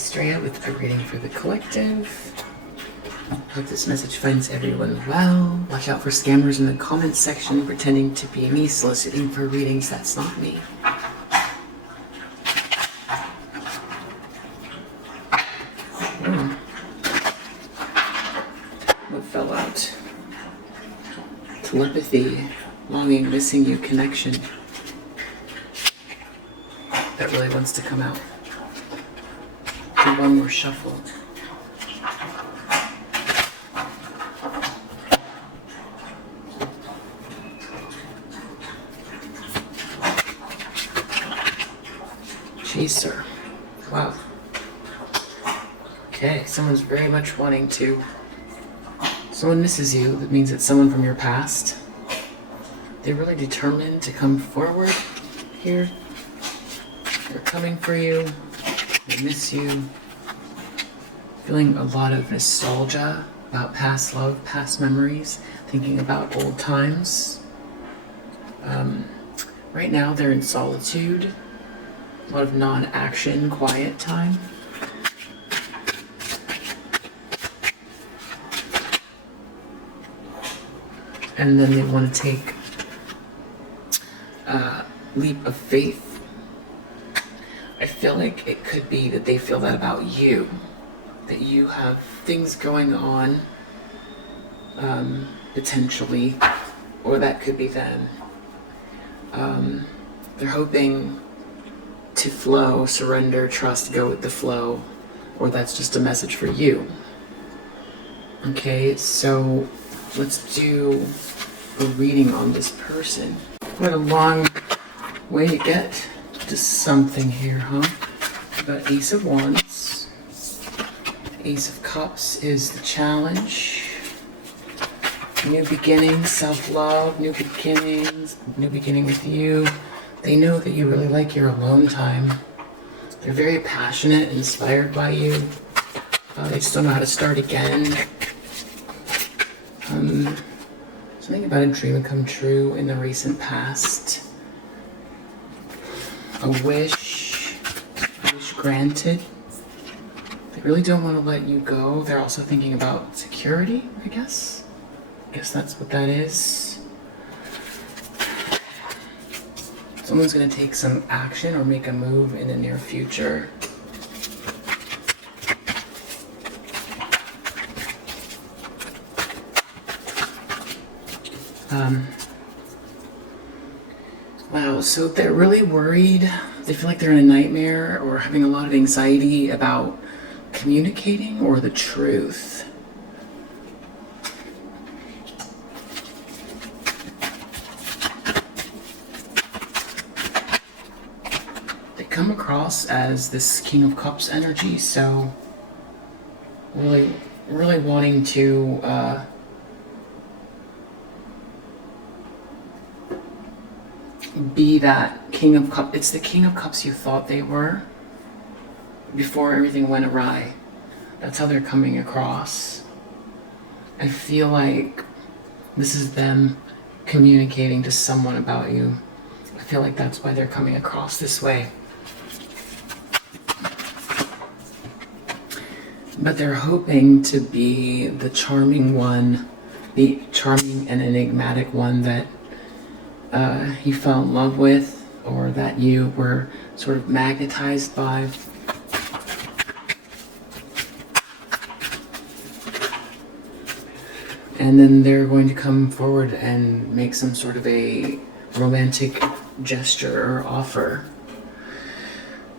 Estrella with a reading for the collective. Hope this message finds everyone well. Watch out for scammers in the comments section pretending to be me, soliciting for readings. That's not me. What fell out? Telepathy, longing, missing you, connection. That really wants to come out. And one more shuffle. Chaser. Wow. Okay, someone's very much wanting to. Someone misses you. That means it's someone from your past. They're really determined to come forward here. They're coming for you. They miss you. Feeling a lot of nostalgia about past love, past memories, thinking about old times. Right now they're in solitude. A lot of non-action, quiet time. And then they want to take a leap of faith. I feel like it could be that they feel that about you. That you have things going on, potentially, or that could be them. They're hoping to flow, surrender, trust, go with the flow, or that's just a message for you. Okay, so let's do a reading on this person. What a long way to get to something here, huh? We've got Ace of Wands. Ace of Cups is the challenge. New beginnings, self-love, new beginnings, new beginning with you. They know that you really like your alone time. They're very passionate, inspired by you. They just don't know how to start again. Something about a dream come true in the recent past. A wish granted. They really don't want to let you go. They're also thinking about security, I guess. I guess that's what that is. Someone's going to take some action or make a move in the near future. Wow, so they're really worried. They feel like they're in a nightmare or having a lot of anxiety about communicating or the truth. They come across as this King of Cups energy, so really wanting to be that King of Cups. It's the King of Cups you thought they were before everything went awry. That's how they're coming across. I feel like this is them communicating to someone about you. I feel like that's why they're coming across this way. But they're hoping to be the charming one, the charming and enigmatic one that you fell in love with, or that you were sort of magnetized by. And then they're going to come forward and make some sort of a romantic gesture or offer.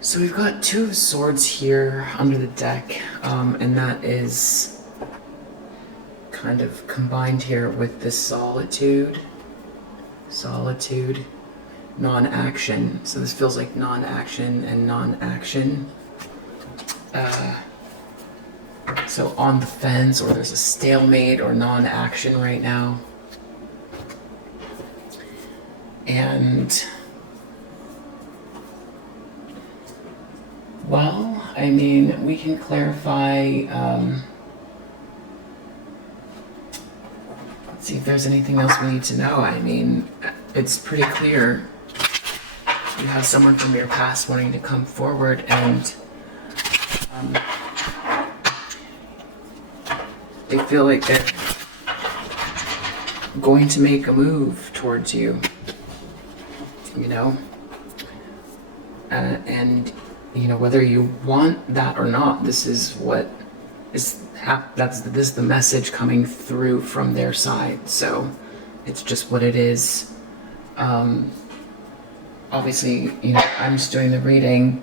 So we've got Two of Swords here under the deck, and that is kind of combined here with this solitude, non-action. So this feels like non-action and non-action. So on the fence, or there's a stalemate or non-action right now. And well, I mean, we can clarify, let's see if there's anything else we need to know. I mean, it's pretty clear you have someone from your past wanting to come forward and They feel like they're going to make a move towards you, you know? And, you know, whether you want that or not, this is what is this is the message coming through from their side. So it's just what it is. Obviously, you know, I'm just doing the reading.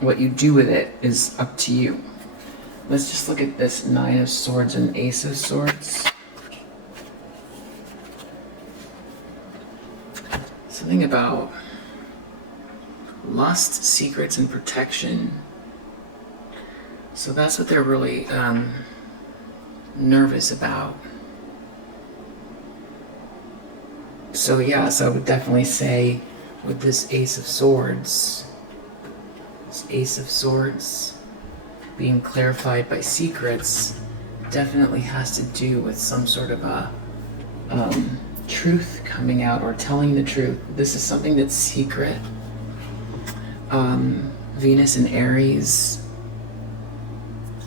What you do with it is up to you. Let's just look at this Nine of Swords and Ace of Swords. Something about lust, secrets, and protection. So that's what they're really nervous about. So yes, I would definitely say with this Ace of Swords, being clarified by secrets, definitely has to do with some sort of a truth coming out or telling the truth. This is something that's secret. Venus and Aries,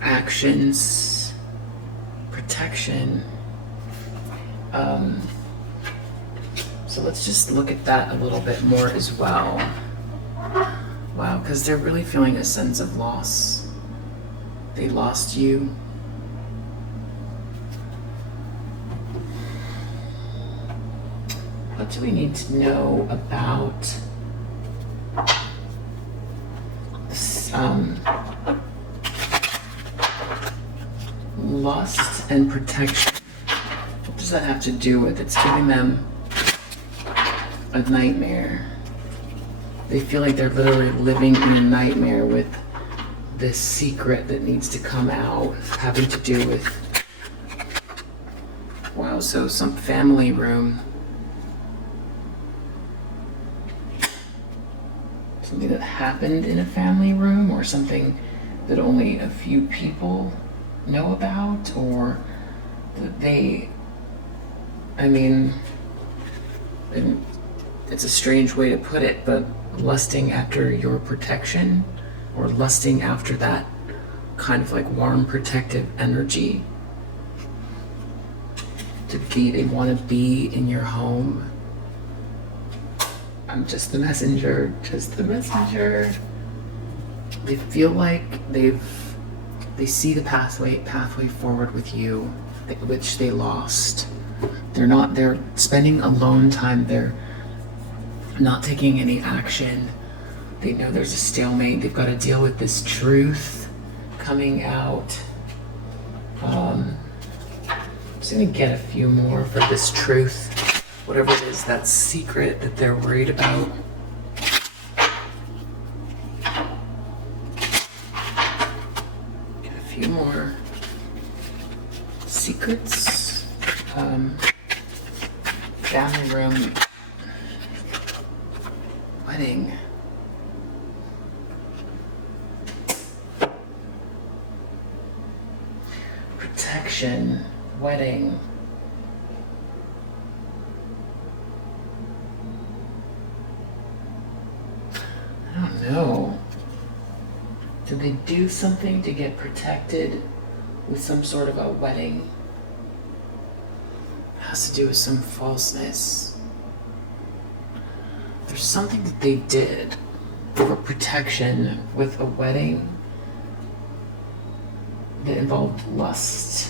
actions, protection. So let's just look at that a little bit more as well. Wow, because they're really feeling a sense of loss. They lost you. What do we need to know about this, lust and protection? What does that have to do with? It's giving them a nightmare. They feel like they're literally living in a nightmare with this secret that needs to come out, having to do with, wow, so some family room. Something that happened in a family room, or something that only a few people know about, or that they, I mean, it's a strange way to put it, but lusting after your protection, or lusting after that kind of like warm protective energy they want to be in your home. I'm just the messenger, They feel like they see the pathway forward with you, which they lost. They're spending alone time. They're not taking any action. They know there's a stalemate. They've got to deal with this truth coming out. I'm just gonna get a few more for this truth, whatever it is, that secret that they're worried about. Get a few more secrets. Family room, wedding. Protection, wedding. I don't know. Did they do something to get protected with some sort of a wedding? It has to do with some falseness. There's something that they did for protection with a wedding that involved lust.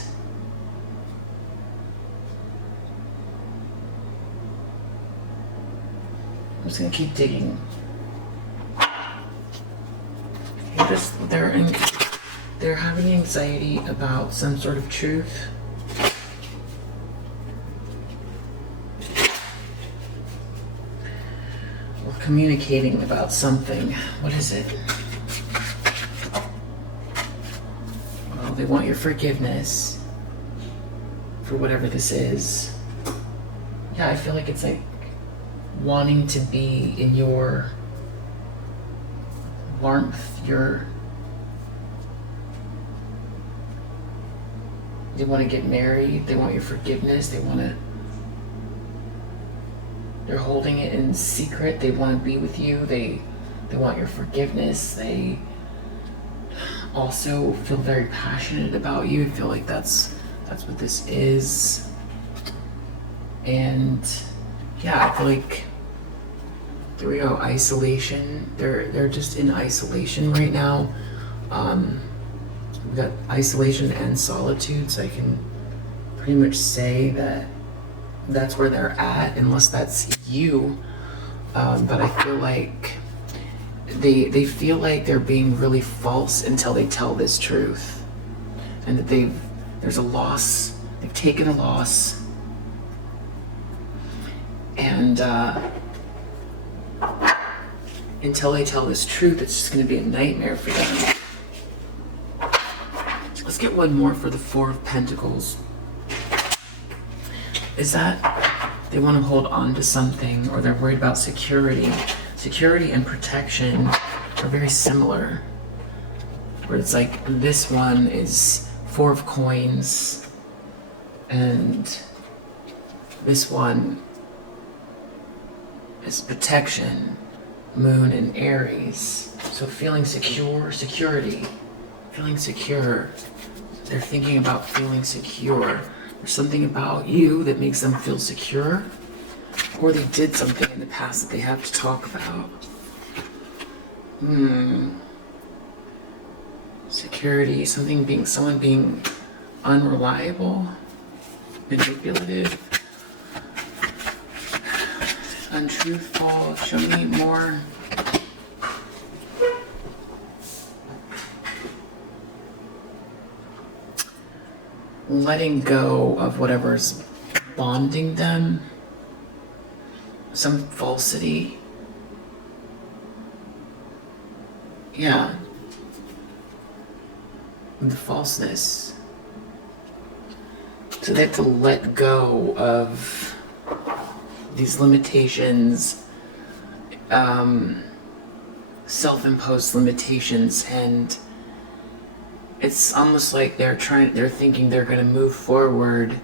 I'm just gonna keep digging. They're having anxiety about some sort of truth. Or communicating about something. What is it? Well, they want your forgiveness for whatever this is. Yeah, I feel like it's like wanting to be in your warmth, they want to get married, they want your forgiveness, they're holding it in secret, they want to be with you, they want your forgiveness, also feel very passionate about you. I feel like that's what this is. And yeah, I feel like, there we go, isolation. They're just in isolation right now. We've got isolation and solitude, so I can pretty much say that that's where they're at, unless that's you. But I feel like they feel like they're being really false until they tell this truth, and that there's a loss. They've taken a loss, and until they tell this truth, it's just going to be a nightmare for them. Let's get one more for the Four of Pentacles. Is that they want to hold on to something, or they're worried about security. Security and protection are very similar. Where it's like this one is Four of Coins, and this one is protection, Moon and Aries. So feeling secure, security, feeling secure. They're thinking about feeling secure. There's something about you that makes them feel secure, or they did something in the past that they have to talk about. Security, someone being unreliable, manipulative, untruthful. Show me more. Letting go of whatever's bonding them, some falsity. Yeah, the falseness. So they have to let go of these limitations, self-imposed limitations, and it's almost like they're thinking they're going to move forward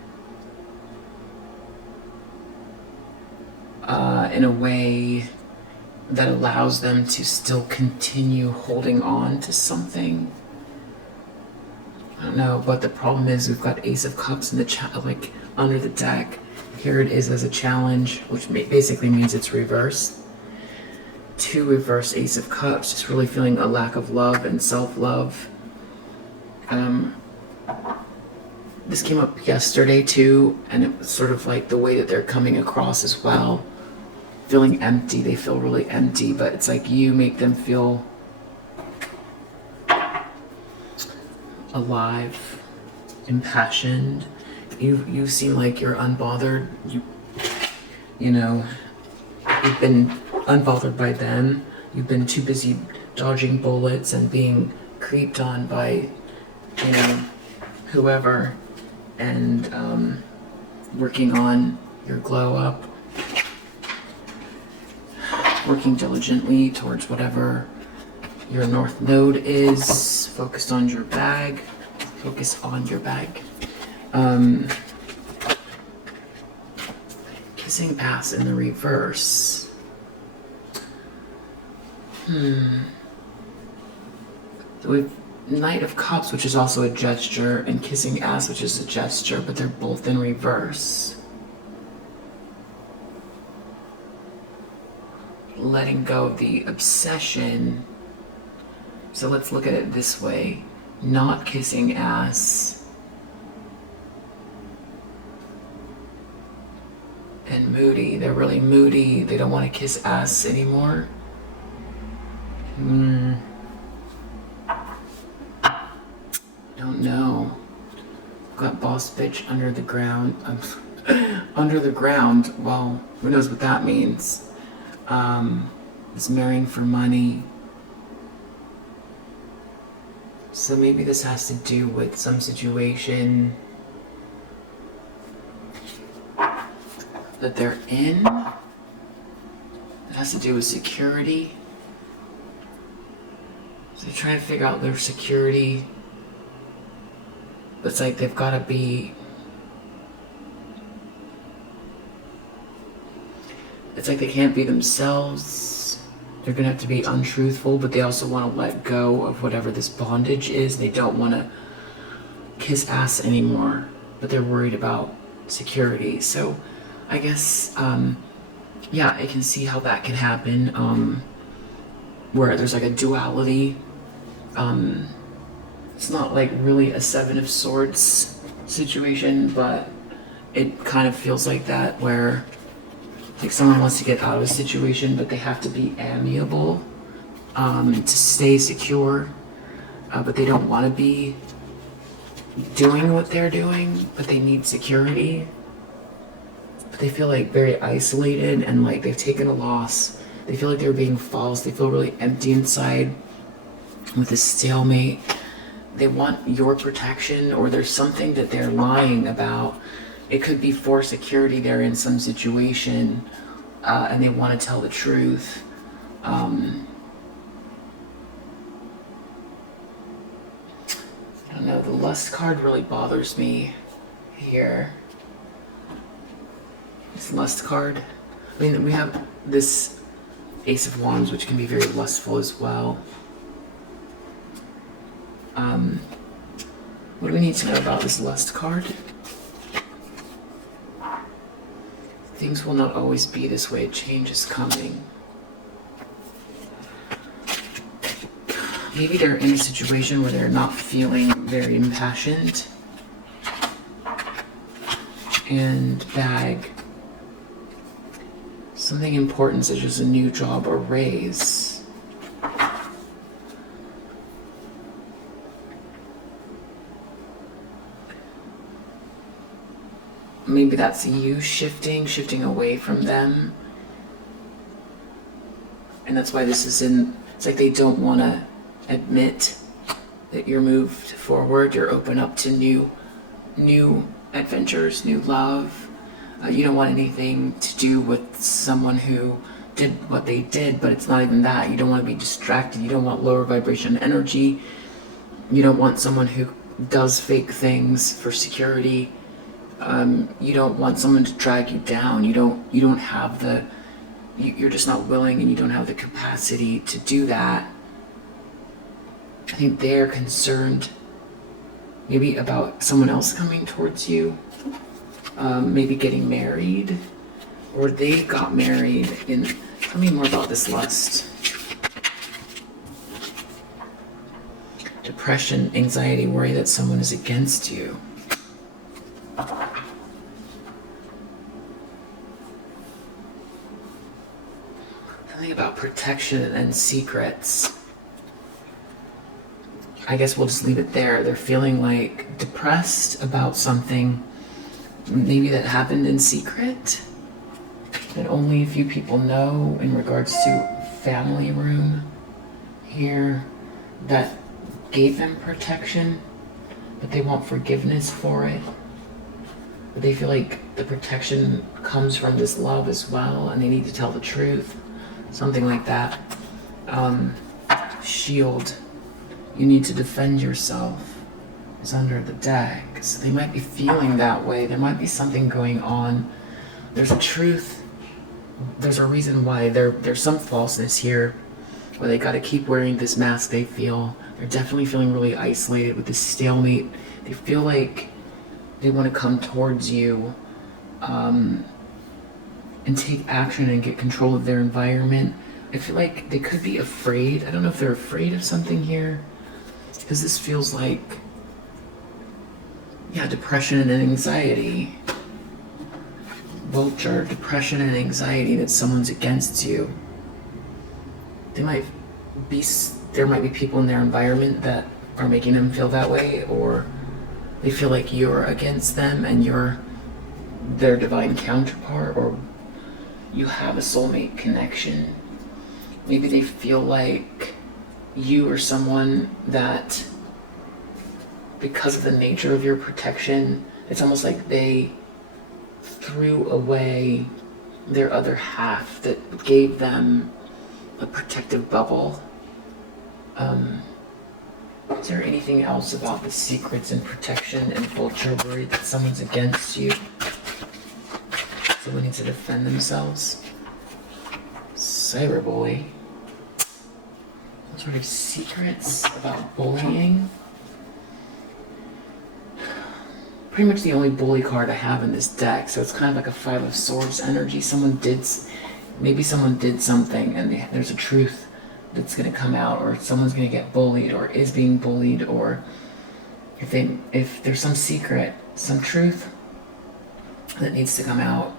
in a way that allows them to still continue holding on to something. I don't know, but the problem is we've got Ace of Cups in the like under the deck. Here it is as a challenge, which basically means it's reversed. To reverse Ace of Cups, just really feeling a lack of love and self-love. This came up yesterday too, and it was sort of like the way that they're coming across as well. Feeling empty, they feel really empty, but it's like you make them feel alive, impassioned. You seem like you're unbothered. You know, you've been unbothered by them. You've been too busy dodging bullets and being creeped on by, you know, whoever, and working on your glow up, working diligently towards whatever your North Node is, focused on your bag, focus on your bag. Kissing ass in the reverse. So we've Knight of Cups, which is also a gesture, and kissing ass, which is a gesture, but they're both in reverse. Letting go of the obsession. So let's look at it this way. Not kissing ass and moody. They're really moody. They don't want to kiss ass anymore. Don't know. Got boss bitch under the ground. Under the ground. Well, who knows what that means? Is marrying for money. So maybe this has to do with some situation that they're in. It has to do with security. So they're trying to figure out their security. But it's like they've got to be... It's like they can't be themselves. They're going to have to be untruthful, but they also want to let go of whatever this bondage is. They don't want to kiss ass anymore, but they're worried about security. So I guess, yeah, I can see how that can happen, where there's like a duality. It's not like really a Seven of Swords situation, but it kind of feels like that, where like someone wants to get out of a situation, but they have to be amiable to stay secure, but they don't want to be doing what they're doing, but they need security. But they feel like very isolated and like they've taken a loss. They feel like they're being false. They feel really empty inside with this stalemate. They want your protection, or there's something that they're lying about. It could be for security. They're in some situation and they want to tell the truth. I don't know, the lust card really bothers me here. This lust card. I mean, we have this Ace of Wands, which can be very lustful as well. What do we need to know about this lust card? Things will not always be this way. Change is coming. Maybe they're in a situation where they're not feeling very impassioned. And bag. Something important, such as a new job or raise. Maybe that's you shifting away from them. And that's why this is it's like they don't want to admit that you're moved forward. You're open up to new adventures, new love. You don't want anything to do with someone who did what they did, but it's not even that. You don't want to be distracted. You don't want lower vibration energy. You don't want someone who does fake things for security. You don't want someone to drag you down. You don't have you're just not willing, and you don't have the capacity to do that. I think they're concerned maybe about someone else coming towards you, maybe getting married, or they got married. Tell me more about this lust. Depression, anxiety, worry that someone is against you. Something about protection and secrets. I guess we'll just leave it there. They're feeling like depressed about something maybe that happened in secret that only a few people know, in regards to family room here that gave them protection, but they want forgiveness for it. But they feel like the protection comes from this love as well, and they need to tell the truth. Something like that. Shield. You need to defend yourself is under the deck. So they might be feeling that way. There might be something going on. There's a truth. There's a reason why there's some falseness here, where they got to keep wearing this mask. They feel they're definitely feeling really isolated with this stalemate. They feel like they want to come towards you and take action and get control of their environment. I feel like they could be afraid. I don't know if they're afraid of something here, because this feels like, yeah, depression and anxiety. Vulture, depression and anxiety that someone's against you. There might be people in their environment that are making them feel that way, or they feel like you're against them and you're their divine counterpart, or you have a soulmate connection. Maybe they feel like you are someone that, because of the nature of your protection, it's almost like they threw away their other half that gave them a protective bubble. Is there anything else about the secrets and protection and vulture worry that someone's against you? Someone needs to defend themselves. Cyberboy. sort of secrets about bullying. Pretty much the only bully card I have in this deck, so it's kind of like a Five of Swords energy. Maybe someone did something and there's a truth that's going to come out, or someone's going to get bullied or is being bullied, or if there's some secret, some truth that needs to come out.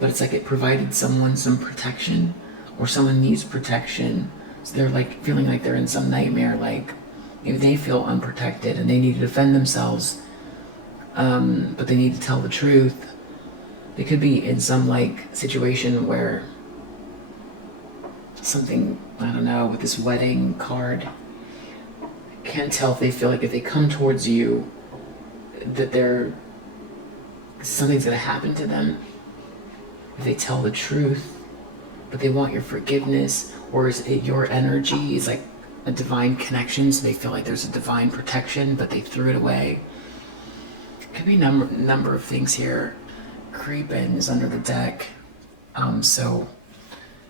But it's like it provided someone some protection, or someone needs protection. So they're like feeling like they're in some nightmare, like maybe they feel unprotected and they need to defend themselves, but they need to tell the truth. They could be in some like situation where something, I don't know, with this wedding card, I can't tell if they feel like if they come towards you that something's gonna happen to them if they tell the truth, but they want your forgiveness, or is it your energy is like a divine connection, so they feel like there's a divine protection, but they threw it away. Could be number of things here. Creep-in is under the deck, so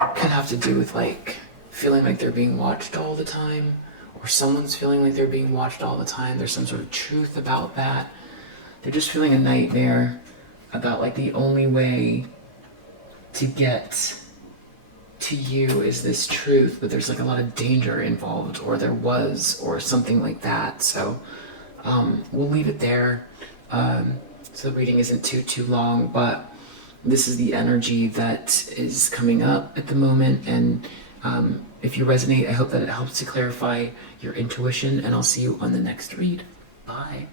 could have to do with like feeling like they're being watched all the time, or someone's feeling like they're being watched all the time. There's some sort of truth about that. They're just feeling a nightmare about like the only way to get to you is this truth, but there's like a lot of danger involved, or there was, or something like that. So we'll leave it there. So the reading isn't too long, but this is the energy that is coming up at the moment. And if you resonate, I hope that it helps to clarify your intuition, and I'll see you on the next read. Bye.